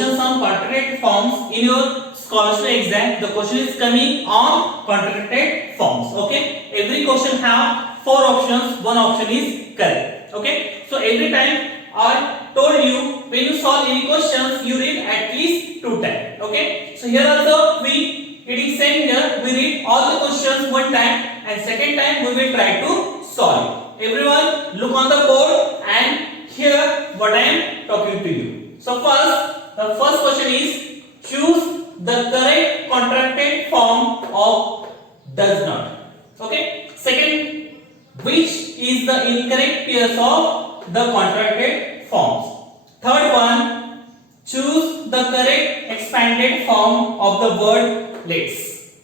questions on contracted forms in your scholarship exam. The question is coming on contracted forms. Okay, every question have 4 options, one option is correct. Okay, so every time I told you when you solve any questions you read at least 2 times. Okay, so here also it is same here, we read all the questions one time and second time we will try to solve. Everyone look on the board and hear what I am talking to you. So the first question is choose the correct contracted form of does not. Okay. Second, which is the incorrect pairs of the contracted forms. Third one, choose the correct expanded form of the word let's.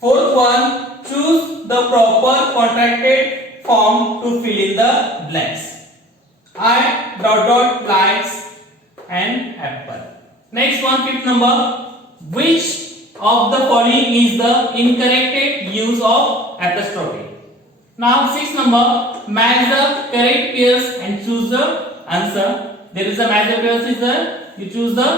Fourth one, choose the proper contracted form to fill in the blanks. I ... likes and apple. Next one, fifth number, which of the following is the incorrect use of apostrophe. Now sixth number, match the correct pairs and choose the answer. There is a match the pairs is there, you choose the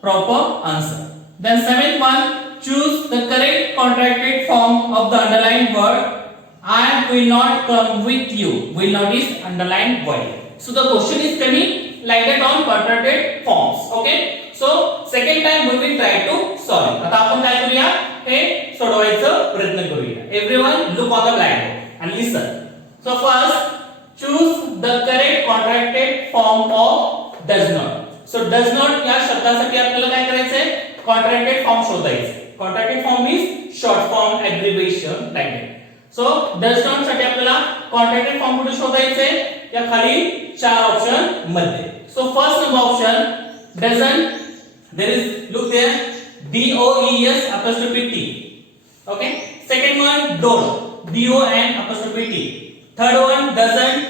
proper answer. Then seventh one, choose the correct contracted form of the underlined word. I will not come with you. Will not is underlined word. So the question is coming like that on contracted forms. Okay. So second time we will try to solve. आता आपण काय करूया हे सोडवायचं प्रयत्न करूया. Everyone look on the blackboard and listen. So first choose the correct contracted form of does not. So does not या शब्दासाठी आपल्याला काय करायचंय contracted form शोधायचं. Contracted form is short form abbreviation like that. So does not साठी आपल्याला contracted form कुठे शोधायचंय या खाली 4 ऑप्शन मध्ये. So first number option doesn't, there is look there DOES apostrophe T. Okay. Second one don't DON apostrophe T. Third one doesn't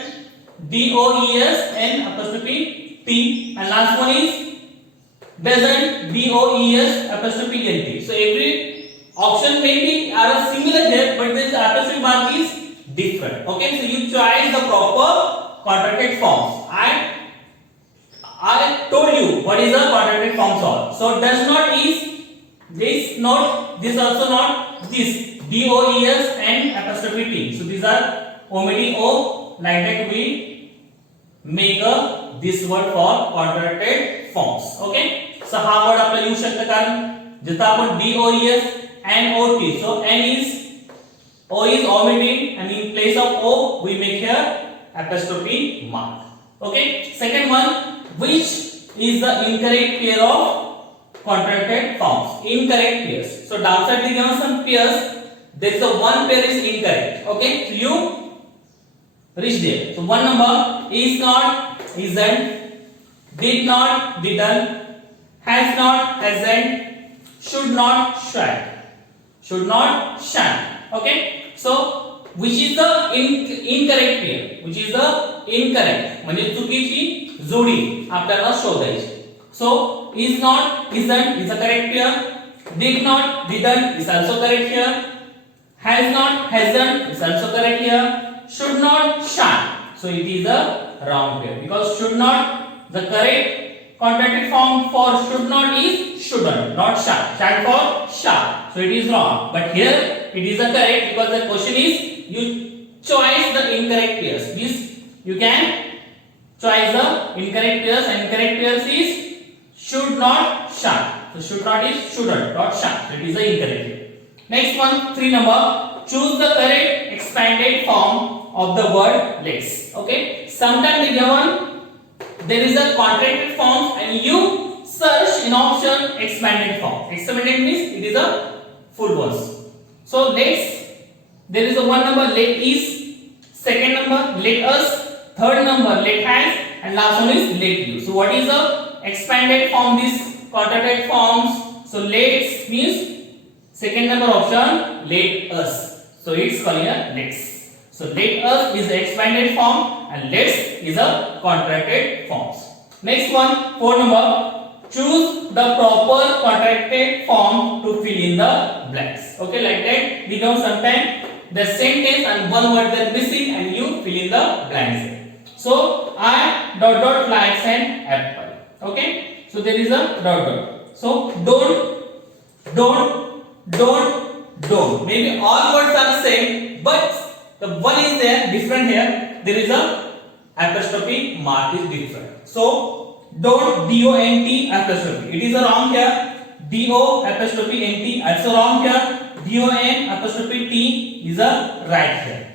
DOESN apostrophe T. And last one is doesn't DOES apostrophe NT. So every option may be are similar here, but this apostrophe mark is different. Okay, so you choose the proper contracted forms. I told you what is the contracted forms are. So does not is this not, this also not, this DOES and apostrophe T. So these are omitting O, like that we make this word for contracted forms. Okay, so हा word आपल्याला येऊ शकतं कारण जिथं आपण DOES and OT. So N is O is omitted and in place of O we make here apostrophe mark. Okay. Second one, which is the incorrect pair of contracted forms? Incorrect pairs. So downside they given some pairs. There is a one pair is incorrect. Okay. So you reach there. So one number is not, isn't, did not, didn't, has not, hasn't, should not, shan't. Should not, shan't. Okay. So which is the incorrect pair? Which is the incorrect? म्हणजे चुकीची जोडी आपल्याला शोधायची. So is not, isn't is a correct pair. Did not, didn't is also correct here. Has not, hasn't is also correct here. Should not, shan't. So it is a wrong pair because should not, the correct contracted form for should not is shouldn't, not shan't. Shan't for shall. So it is wrong. But here it is a correct because the question is you choose the incorrect pairs. Means you can choose the incorrect pairs and incorrect pairs is should not, shan't. So should not is shouldn't, not shan't. So it is the incorrect. Next one, 3 number. Choose the correct expanded form of the word let's. Okay. Sometimes the given there is a contracted form and you search in option expanded form. Expanded means it is a full ones. So let's, there is a one number let is, second number let us, third number let has, and last one is let you. So what is the expanded form? This contracted forms. So let's means second number option let us. So it's called here let's. So let us is the expanded form and let's is a contracted forms. Next one, 4 number. Choose the proper contracted form to fill in the blanks. Okay, like that. We know sometimes the sentence and one word that missing and you fill in the blanks. So I ... likes an apple. Okay. So there is a dot dot. So don't. Maybe all words are same, but the one is there different here. There is a apostrophe mark is different. So don't, D-O-N-T apostrophe. It is a wrong here. D-O apostrophe N-T also wrong here. D-O-N apostrophe T is a right here.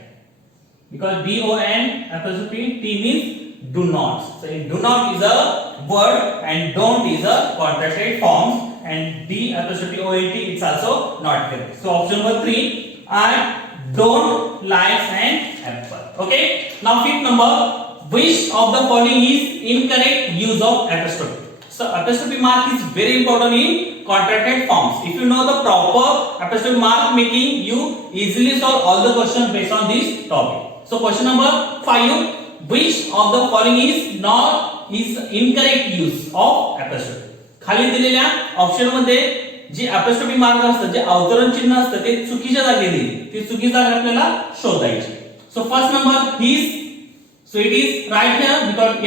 Because D-O-N apostrophe T means do not. So do not is a word and don't is a contracted form, and D apostrophe O-N-T it's also not correct. So option number 3, I don't like an apple. Okay. Now fifth number, which of the following is incorrect use of apostrophe? So apostrophe mark is very important in contracted forms. If you know the proper apostrophe mark making, you easily solve all the questions based on this topic. So question number 5, which of the following is incorrect use of apostrophe? खाली दिलेल्या option मध्ये जे apostrophe mark असतात, जे अवतरण चिन्ह असतं ते चुकीच्या जागी दिली, ती चुकीची जागा आपल्याला शोधायची. So first number his, so it is right here because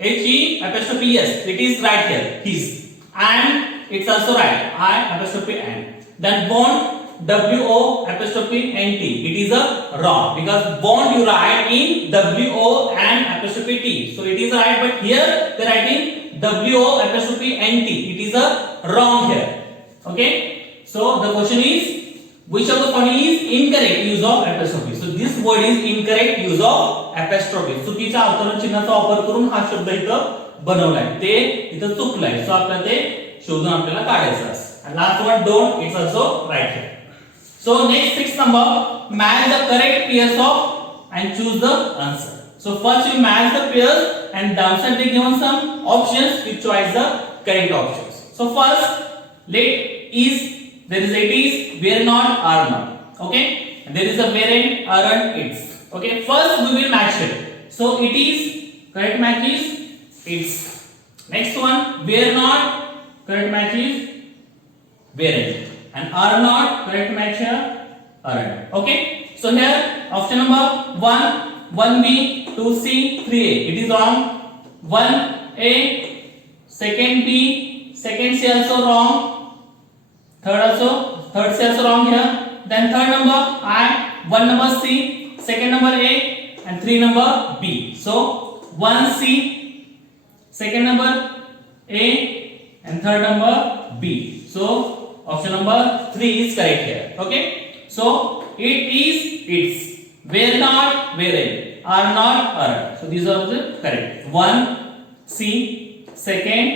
H-E apostrophe yes, it is right here, his. And it's also right, I apostrophe and. Then bond, W-O apostrophe N-T, it is a wrong because bond you write in W-O and apostrophe T. So it is right, but here they are writing W-O apostrophe N-T. It is a wrong here. Okay. So the question is, which of the following is incorrect use of apostrophe? So this word is incorrect use of apostrophe. चुकीच्या अवतरण चिन्हाचा वापर करून हा शब्द इथं बनवलाय, ते इथं चुकलाय. सो आपल्याला ते शोधून आपल्याला काढायचं आहे. And last one don't, it's also right here. So next sixth number, match the correct pairs of and choose the answer. So first you match the pairs and the answer they given some options, you choose the correct options. So first let is, there is it is, where not, are not. Okay, and there is a wherein, aren't, it's. Okay, first we will match it. So it is, correct match is it's. Next one, where not, correct match is wherein. And are not, correct match here, aren't. Okay, so here option number 1, 1B, 2C, 3A. It is wrong. 1A, second B, second C also wrong. Third C also wrong here. Then third number I, 1 number C, second number A, and 3 number B. So 1C, second number A, and third number B. So option number 3 is correct here. Okay. So it is, it's. Where not, wherein. Are not, aren't. So these are the correct. 1 C, second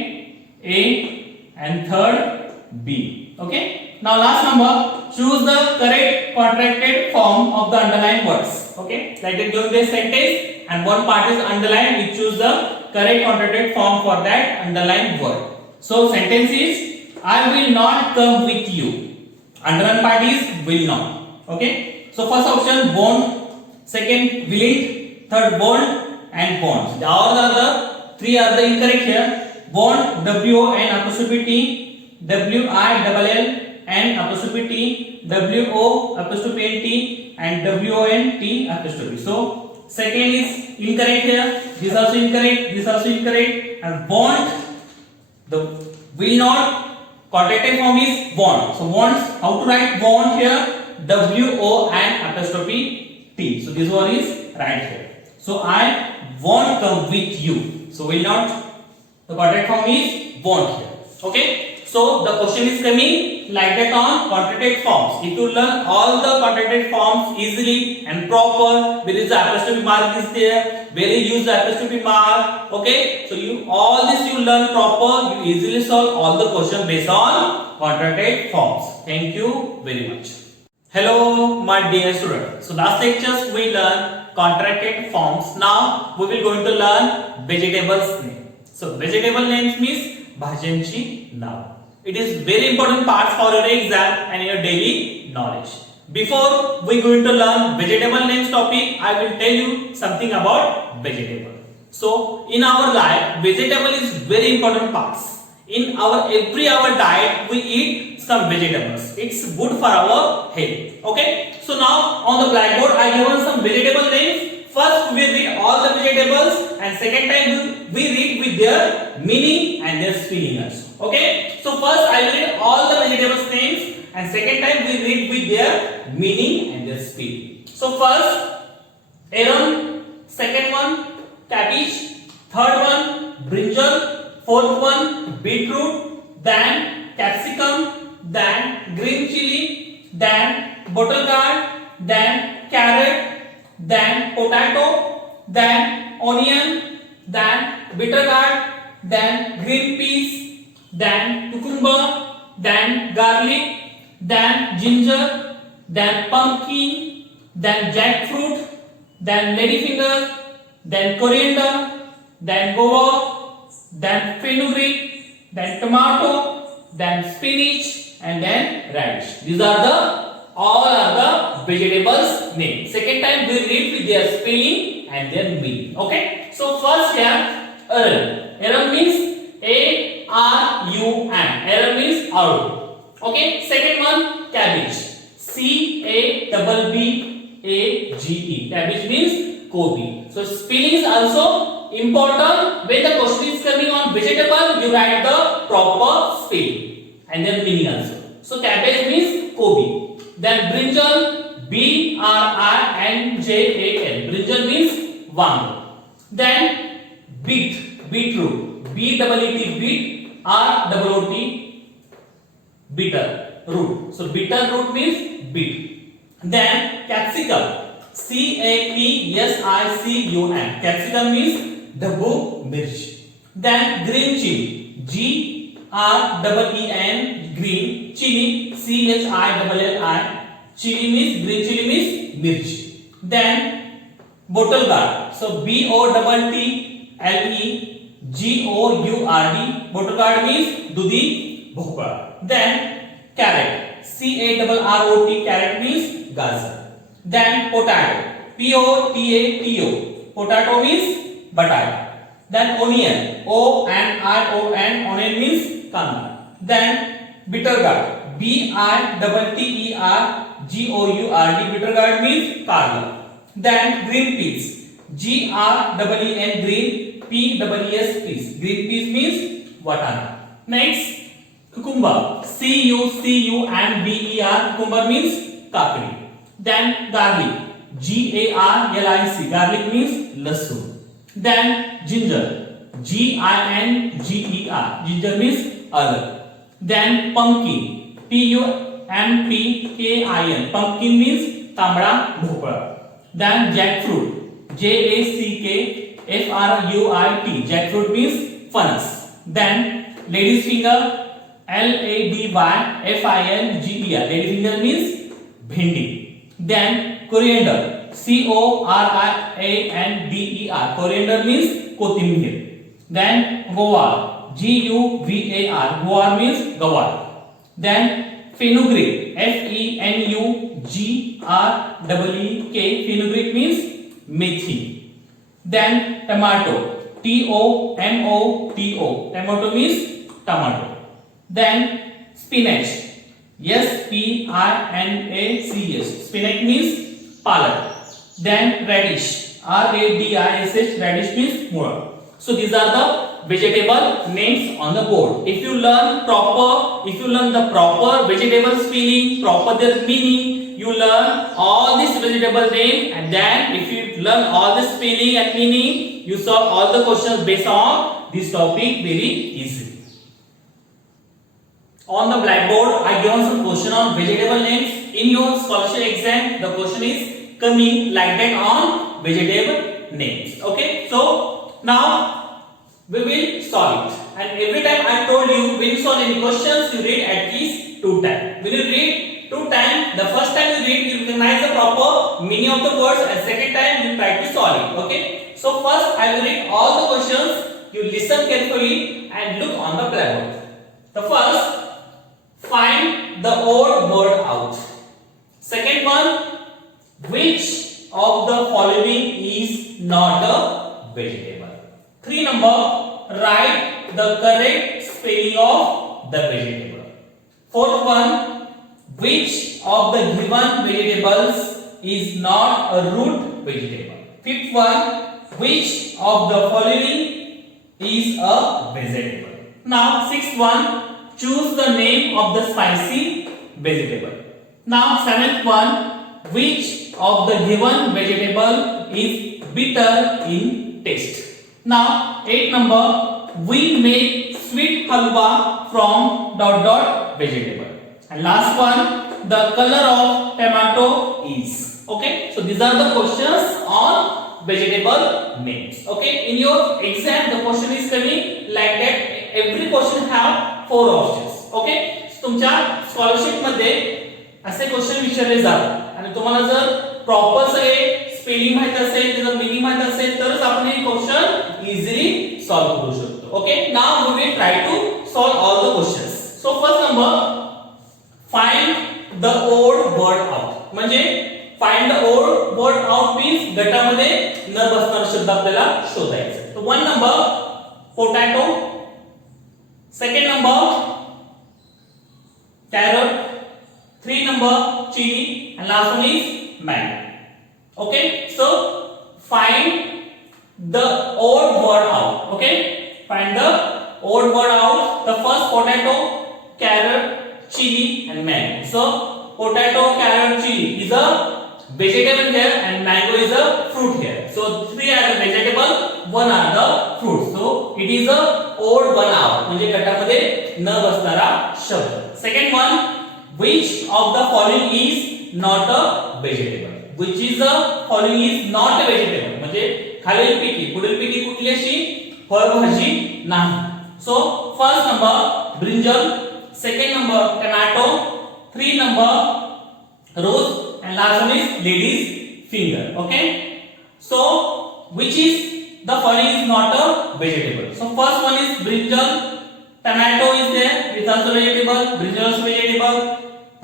A, and third B. Okay. Now last number, choose the correct contracted form of the underlined words. Okay. Like it given this sentence and one part is underlined. We choose the correct contracted form for that underlined word. So sentence is, I will not come with you. Underlined part is will not. Okay. So first option won't, second will it, third won't, and won't. All the other three are the incorrect here. Won't, W-O-N apostrophe T, W-I-L-L and apostrophe T, W-O apostrophe N-T and W-O-N-T apostrophe. So second is incorrect here. This also incorrect. This also incorrect. And won't, the will not. Contracted form is won't. So won't, how to write won't here? W-O and apostrophe T. So this one is right here. So I won't come with you. So will not. The contracted form is won't here. Okay. So the question is coming like that on contracted forms. If you learn all the contracted forms easily and proper, where is the apostrophe mark is there, where you use the apostrophe mark. Okay. So you all this you learn proper, you easily solve all the questions based on contracted forms. Thank you very much. Hello my dear students. So last lectures we learned contracted forms. Now we will going to learn vegetables name. So vegetable names means bhajanchi nav. It is very important part for your exam and your daily knowledge. Before we going to learn vegetable names topic, I will tell you something about vegetable. So in our life, vegetable is very important parts. In our every hour diet, we eat some vegetables. It's good for our health. Okay. So now on the blackboard, I given some vegetable names first we read all the vegetables, and second time we read with their meaning and their spelling also. Okay, so first I will read all the vegetables names, and second time we read with their meaning and their spelling. So first arum, second one cabbage, third one brinjal, fourth one beetroot, then capsicum, then green chili, then bottle gourd, then carrot, then potato, then onion, then bitter gourd, then green peas, then cucumber, then garlic, then ginger, then pumpkin, then jackfruit, then ladyfinger, then coriander, then guava, then fenugreek, then tomato, then spinach, and then radish. These are the all are the vegetables name. Second time we read with their spelling and their meaning. Okay. So first here arum. Arum means A-R-U-M. Arum means arum. Okay. Second one cabbage. C-A-B-B-A-G-E. Cabbage means Kobe. So spelling is also important. When the question is coming on vegetable, you write the proper spelling and then meaning also. So cabbage means Kobe. Then brinjal, B-R-I-N-J-A-L. Brinjal means one. Then beetroot, B-E-E-T, beet, R-O-O-T, bitter root. So bitter root means beet. Then capsicum, C-A-P-S-I-C-U-M. Capsicum means dabu mirch. Then green chili, G-R-E-E-N, green chili, C-H-I-L-L-I. Chili means green chili means mirch. Then bottle gourd. So B-O-T-T-L-E-G-O-U-R-D. Bottle gourd means dudhi bhokra. Then carrot. C-A-R-R-O-T. Carrot means gajar. Then potato. P-O-T-A-T-O. Potato means batata. Then onion. O-N-I-O-N. Onion means kanda. Then bitter gourd. B-I-T-T-E-R-G-O-U-R-D. Bitter gourd means karla. Then green peas. G-R-E-E-N, green, P-E-E-S, peas. Green peas means watana. Next, cucumber. C-U-C-U-M-B-E-R. Cucumber means kakdi. Then garlic. G-A-R-L-I-C. Garlic means lasun. Then ginger. G-I-N-G-E-R. Ginger means adrak. Then pumpkin. P-U-M-P-K-I-N. Pumpkin means tamda bhokra. Then jackfruit. J-A-C-K-F-R-U-I-T. Jackfruit means fanas. Then lady's finger. L-A-D-Y-F-I-N-G-E-R. Lady's finger means bhindi. Then coriander. C-O-R-I-A-N-D-E-R. Coriander means kotimir. Then guar. G-U-V-A-R. Guar means gawar. Then fenugreek. F-E-N-U-G-R-E-E-K. Fenugreek means methi. Then tomato. T-O-M-O-T-O. Tomato means tomato. Then spinach. S-P-I-N-A-C-H. Spinach means palak. Then radish. R-A-D-I-S-H. Radish means mura. So these are the vegetable names on the board. If you learn the proper vegetable spelling, proper their meaning, you learn all this vegetable name, and then if you learn all the spelling and meaning, you solve all the questions based on this topic very easily. On the blackboard, I given some question on vegetable names. In your scholarship exam, the question is coming like that on vegetable names. Okay, so now we will solve it. And every time I told you, when you solve any questions, you read at least 2 times. When you read 2 times, the first time you read, you recognize the proper meaning of the words, and second time you try to solve it. Okay. So first I will read all the questions. You listen carefully and look on the blackboard. The first, find the odd word out. Second one, which of the following is not a vegetable? 3 number, write the correct spelling of the vegetable. 4th one, which of the given vegetables is not a root vegetable? Fifth one, which of the following is a vegetable? Now sixth one, choose the name of the spicy vegetable. Now seventh one, which of the given vegetable is bitter in taste? Now eighth number, we make sweet halwa from dot dot vegetable. And last one, the color of tomato is. Okay, so these are the questions on vegetable names. Okay, in your exam the question is coming like that. Every question have 4 options. Okay, so तुमच्या scholarship मध्ये असे question विचारले जातात आणि तुम्हाला जर proper सगळे spelling माहित असेल, त्याचं मीनिंग माहित असेल तरच आपण हे क्वेश्चन इझिली सॉल्व करू शकतो. Okay, now we will try to solve all the questions. So first number, find the odd word out. म्हणजे find the odd word out means गटामध्ये न बसणारा शब्द आपल्याला शोधायचा. तो 1 number potato, second number carrot, 3 number chili, and last one is mango. Okay, so find the odd word out. Okay, find the odd word out. The first potato, carrot, chili, and mango. So potato, carrot, chili is a vegetable here, and mango is a fruit here. So 3 are the vegetable, 1 are the fruit. So it is a odd one out. म्हणजे गटामध्ये न बसणारा शब्द. Second one, which of the following is not a vegetable? Which is the following is not a vegetable? म्हणजे खालीलपैकी पुढीलपैकी कुठली अशी फळभाजी नाही. So first number brinjal, second number tomato, 3 number rose, and last one is lady's finger. Okay, so which is the following is not a vegetable? So first one is brinjal. Tomato is there, it's also vegetable. Brinjal also vegetable.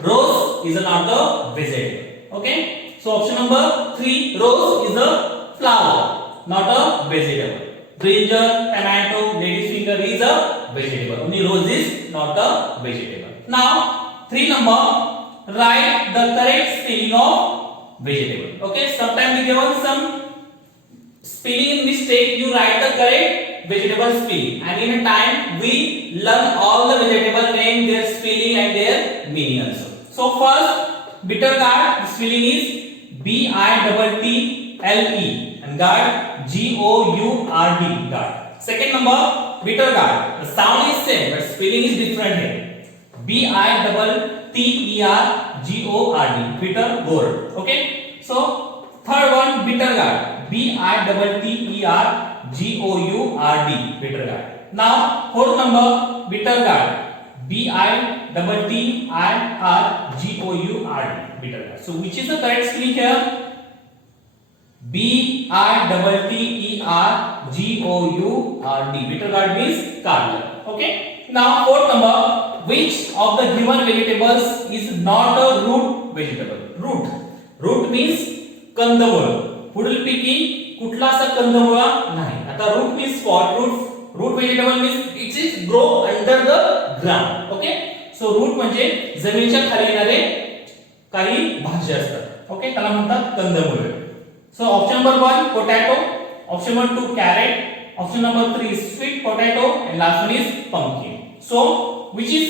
Rose is not a vegetable. Okay, so option number 3, rose is a flower, not a vegetable. Brinjal, tomato, lady's finger is a vegetable. Only rose is not a vegetable. Now 3 number, write the correct spelling of vegetable. Okay, sometimes we given some spelling mistake. You write the correct vegetable spelling, and in a time we learn all the vegetable name, their spelling and their meaning also. So first bitter gourd, the spelling is B-I-T-T-L-E, and gourd G-O-U-R-D, gourd. Second number bitter gourd, the sound is same but spelling is different here. B-I-T-T-E-R-G-O-R-D, bitter gourd. Okay, so third one bitter gourd, B-I-T-T-E-R-G-O-U-R-D, bitter gourd. Now fourth number bitter gourd, B-I-T-T-I-R-G-O-U-R-D, bitter gourd. So which is the correct spelling here? B-I-T-T-E-R-G-O-U-R-D, bitter gourd means garlic. Okay, now fourth number, which of the given vegetables is not a root vegetable? Root means कंदमुळ. पुढीलपैकी कुठला असा कंदमुळ नाही. आता root means what? Root vegetable means it is grow under the ground. Okay, so root म्हणजे जमिनीच्या खाली येणारे काही भाज्या असतात. ओके, त्याला म्हणतात कंदमुळ. So option number 1 potato, option number 2 carrot, option number 3 sweet potato, and last one is pumpkin. So which is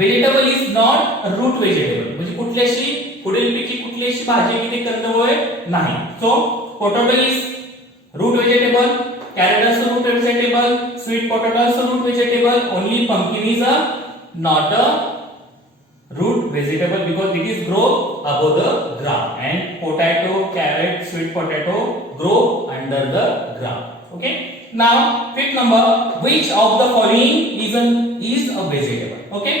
vegetable is not a root vegetable? म्हणजे कुठली अशी पुढीलपैकी कुठली अशी भाजी की ते कंदमुळ नाही. सो potato is root vegetable, carrot is root vegetable, sweet potato is root vegetable, only pumpkin is a not a root vegetable because it is grow above the ground, and potato, carrot, sweet potato grow under the ground. Okay, now fifth number, which of the following is a vegetable? Okay,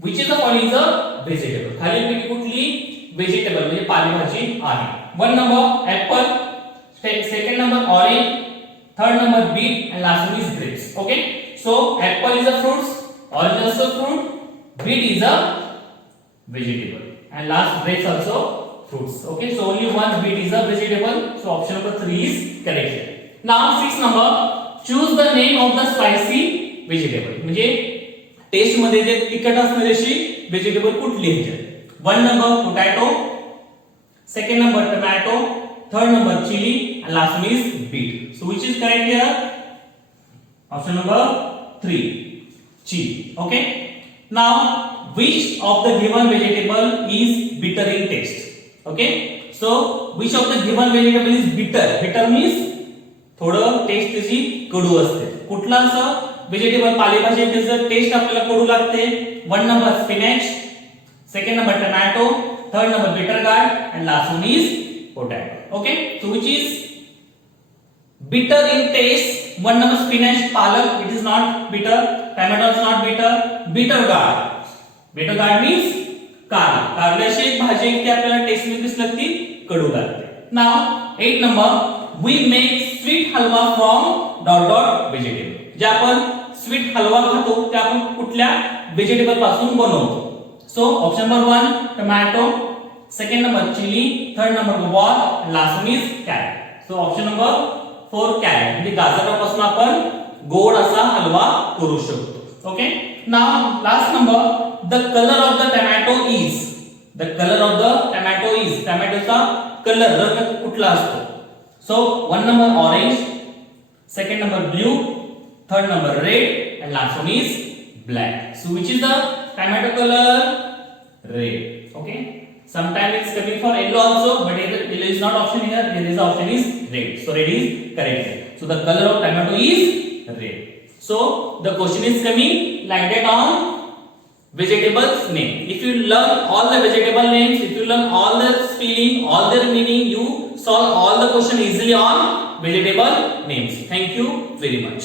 which is the following is a vegetable? खालीलपैकी कुठली vegetable म्हणजे पालेभाजी आहे? 1 number apple, second number orange, third number beet, and last one is grapes. Okay, so apple is a fruit, orange is also fruit, beet is a vegetable, and last grapes also fruits. Okay, so only one beet is a vegetable, so option number 3 is correct here. Now sixth number, choose the name of the spicy vegetable. म्हणजे test मध्ये जे तिखट असणारी अशी vegetable कुठली आहे? 1 number potato, second number tomato, third number chili, and last one is beet. So which is correct here? Option number 3, chili. Okay. Now, which of the given vegetable is bitter in taste? Okay. So which of the given vegetable is bitter? Bitter means थोडं test त्याची कडू असते. कुठला असं vegetable पालेभाजी त्याचं test आपल्याला कडू लागते? 1 number spinach, second number tomato, third number bitter gourd and last one is potato. Okay, so which is bitter in taste? 1 number spinach, palak, it is not bitter. Tomato is not bitter. Bitter gourd. Bitter gourd means कारला. कारल्याची एक भाजी आहे ती आपल्याला test मध्ये कशी लागते? कडू लागते. Now 8 number, we make sweet halwa from ... vegetable. जे आपण स्वीट हलवा खातो ते आपण कुठल्या व्हेजिटेबल पासून बनवतो? So option number 1 tomato, second number chili, third number guava, and last one is carrot. So option number 4 carrot. म्हणजे गाजरापासून आपण गोड असा हलवा करू शकतो. Okay. Now last number, the color of the tomato is. The color of the tomato is. टोमॅटोचा colour रंग कुठला असतो? So 1 number orange, second number blue, third number red, and last one is black. So which is the tomato color? Red. Okay. Sometimes it's coming for yellow also, but yellow is not option here. Here is the option is red. So red is correct. So the color of tomato is red. So the question is coming like that on vegetables name. If you learn all the vegetable names, if you learn all their spelling, all their meaning, you solve all the question easily on vegetable names. Thank you very much.